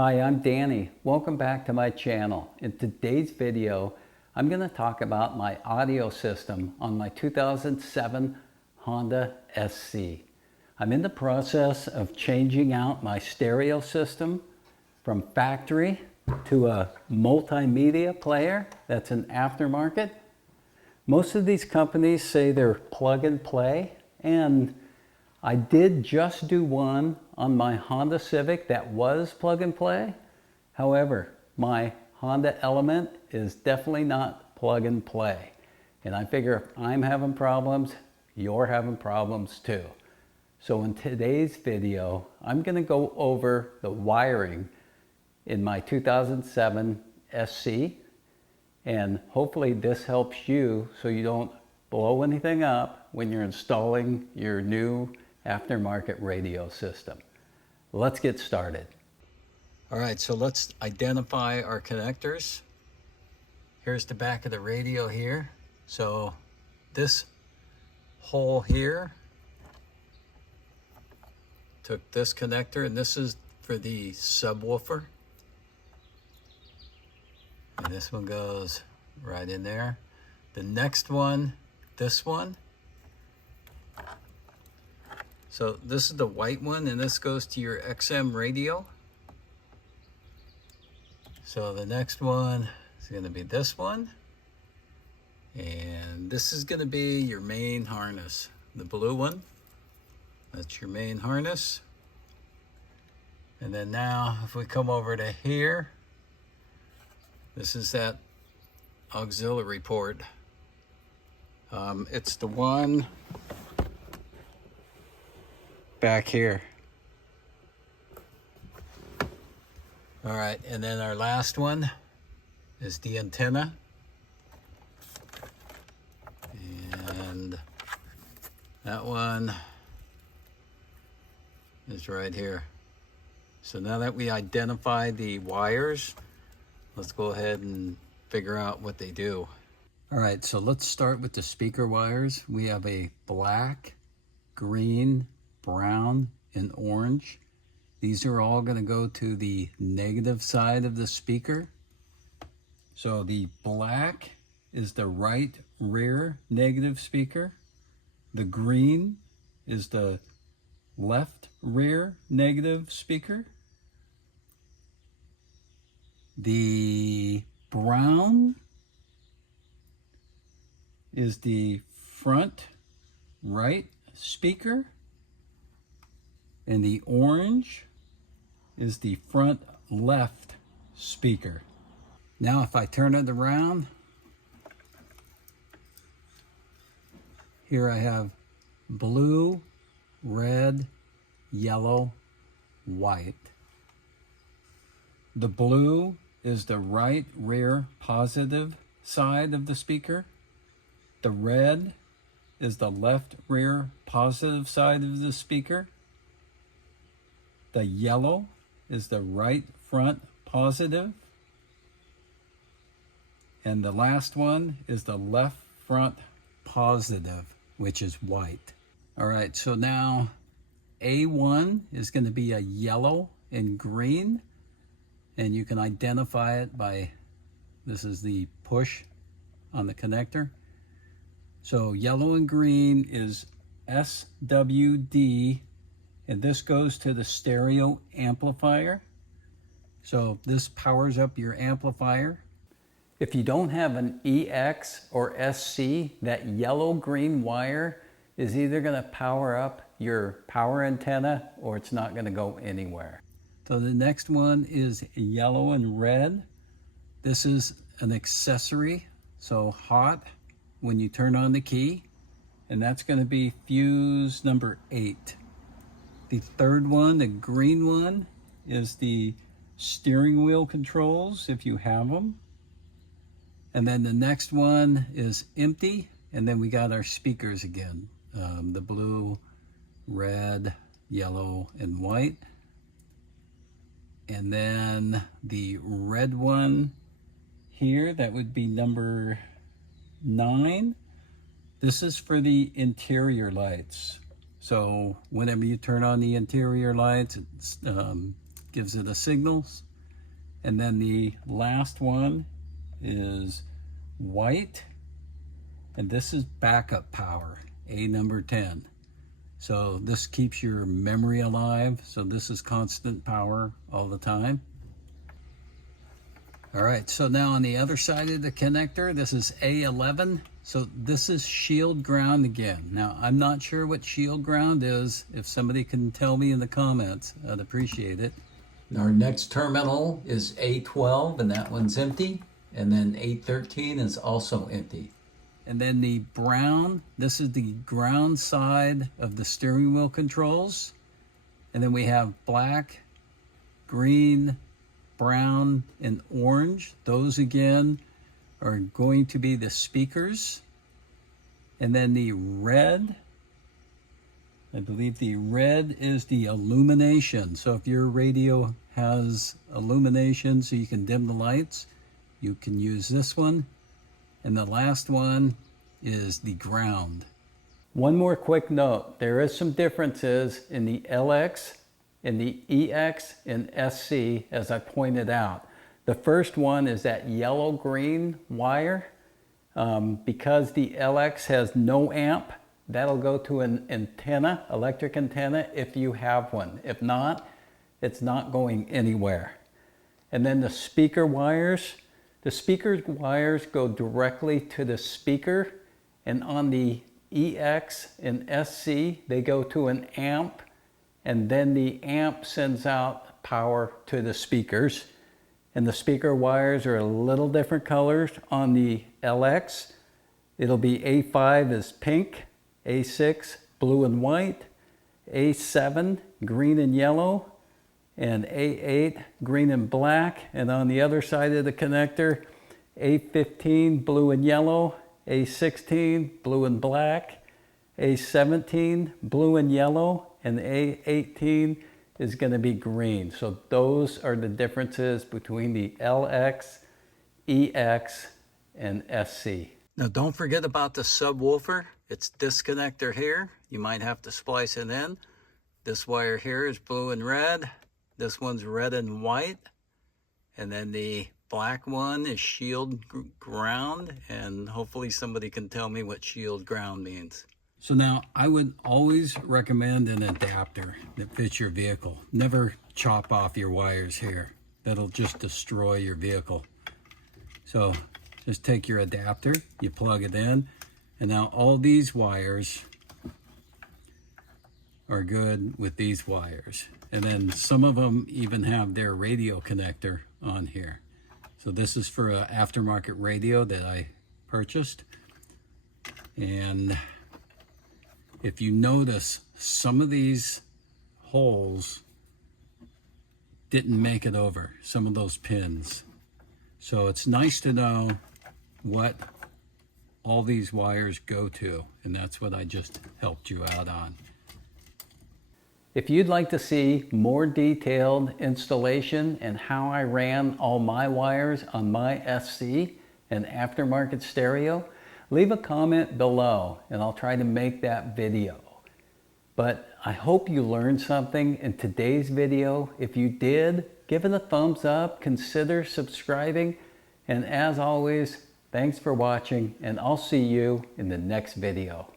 Hi, I'm Danny. Welcome back to my channel. In today's video, I'm going to talk about my audio system on my 2007 Honda SC. I'm in the process of changing out my stereo system from factory to a multimedia player that's an aftermarket. Most of these companies say they're plug and play, and I did just do one on my Honda Civic that was plug and play. However, my Honda Element is definitely not plug and play. And I figure if I'm having problems, you're having problems too. So in today's video, I'm going to go over the wiring in my 2007 SC. And hopefully this helps you so you don't blow anything up when you're installing your new aftermarket radio system. Let's get started. All right, so let's identify our connectors. Here's the back of the radio here. So this hole here took this connector, and this is for the subwoofer. And this one goes right in there. The next one, this one. So this is the white one, and this goes to your XM radio. So the next one is going to be this one. And this is going to be your main harness. The blue one, that's your main harness. And then now if we come over to here, this is that auxiliary port. It's the one back here. All right, and then our last one is the antenna. And that one is right here. So now that we identify the wires, let's go ahead and figure out what they do. All right, so let's start with the speaker wires. We have a black, green, brown, and orange. These are all going to go to the negative side of the speaker. So the black is the right rear negative speaker. The green is the left rear negative speaker. The brown is the front right speaker, and the orange is the front left speaker. Now if I turn it around, here I have blue, red, yellow, white. The blue is the right rear positive side of the speaker. The red is the left rear positive side of the speaker. The yellow is the right front positive. And the last one is the left front positive, which is white. All right, so now A1 is going to be a yellow and green. And you can identify it by, this is the push on the connector. So yellow and green is SWD, and this goes to the stereo amplifier. So this powers up your amplifier. If you don't have an EX or SC, that yellow-green wire is either going to power up your power antenna or it's not going to go anywhere. So the next one is yellow and red. This is an accessory, so hot when you turn on the key, and that's going to be fuse number 8. The third one, the green one, is the steering wheel controls if you have them. And then the next one is empty, and then we got our speakers again, the blue, red, yellow, and white. And then the red one here, that would be number 9. This is for the interior lights. So whenever you turn on the interior lights, it gives it a signal. And then the last one is white, and this is backup power, A number 10. So this keeps your memory alive, so this is constant power all the time. All right, so now on the other side of the connector, this is A11. So this is shield ground again. Now, I'm not sure what shield ground is. If somebody can tell me in the comments, I'd appreciate it. Our next terminal is A12, and that one's empty. And then A13 is also empty. And then the brown, this is the ground side of the steering wheel controls. And then we have black, green, brown, and orange. Those again are going to be the speakers. And then the red, I believe the red is the illumination. So if your radio has illumination so you can dim the lights, you can use this one. And the last one is the ground. One more quick note. There is some differences in the LX, in the EX, and SC, as I pointed out. The first one is that yellow-green wire. Because the LX has no amp, that'll go to an antenna, electric antenna, if you have one. If not, it's not going anywhere. And then the speaker wires go directly to the speaker, and on the EX and SC, they go to an amp, and then the amp sends out power to the speakers. And the speaker wires are a little different colors. On the LX, it'll be A5 is pink, A6 blue and white, A7 green and yellow, and A8 green and black. And on the other side of the connector, A15 blue and yellow, A16 blue and black, A17 blue and yellow, and A18 is going to be green. So those are the differences between the LX, EX, and SC. Now don't forget about the subwoofer. It's this connector here. You might have to splice it in. This wire here is blue and red. This one's red and white. And then the black one is shield ground. And hopefully somebody can tell me what shield ground means. So now I would always recommend an adapter that fits your vehicle. Never chop off your wires here. That'll just destroy your vehicle. So just take your adapter, you plug it in, and now all these wires are good with these wires. And then some of them even have their radio connector on here. So this is for an aftermarket radio that I purchased. And if you notice, some of these holes didn't make it over, some of those pins. So it's nice to know what all these wires go to, and that's what I just helped you out on. If you'd like to see more detailed installation and how I ran all my wires on my SC and aftermarket stereo, leave a comment below and I'll try to make that video. But I hope you learned something in today's video. If you did, give it a thumbs up, consider subscribing, and as always, thanks for watching, and I'll see you in the next video.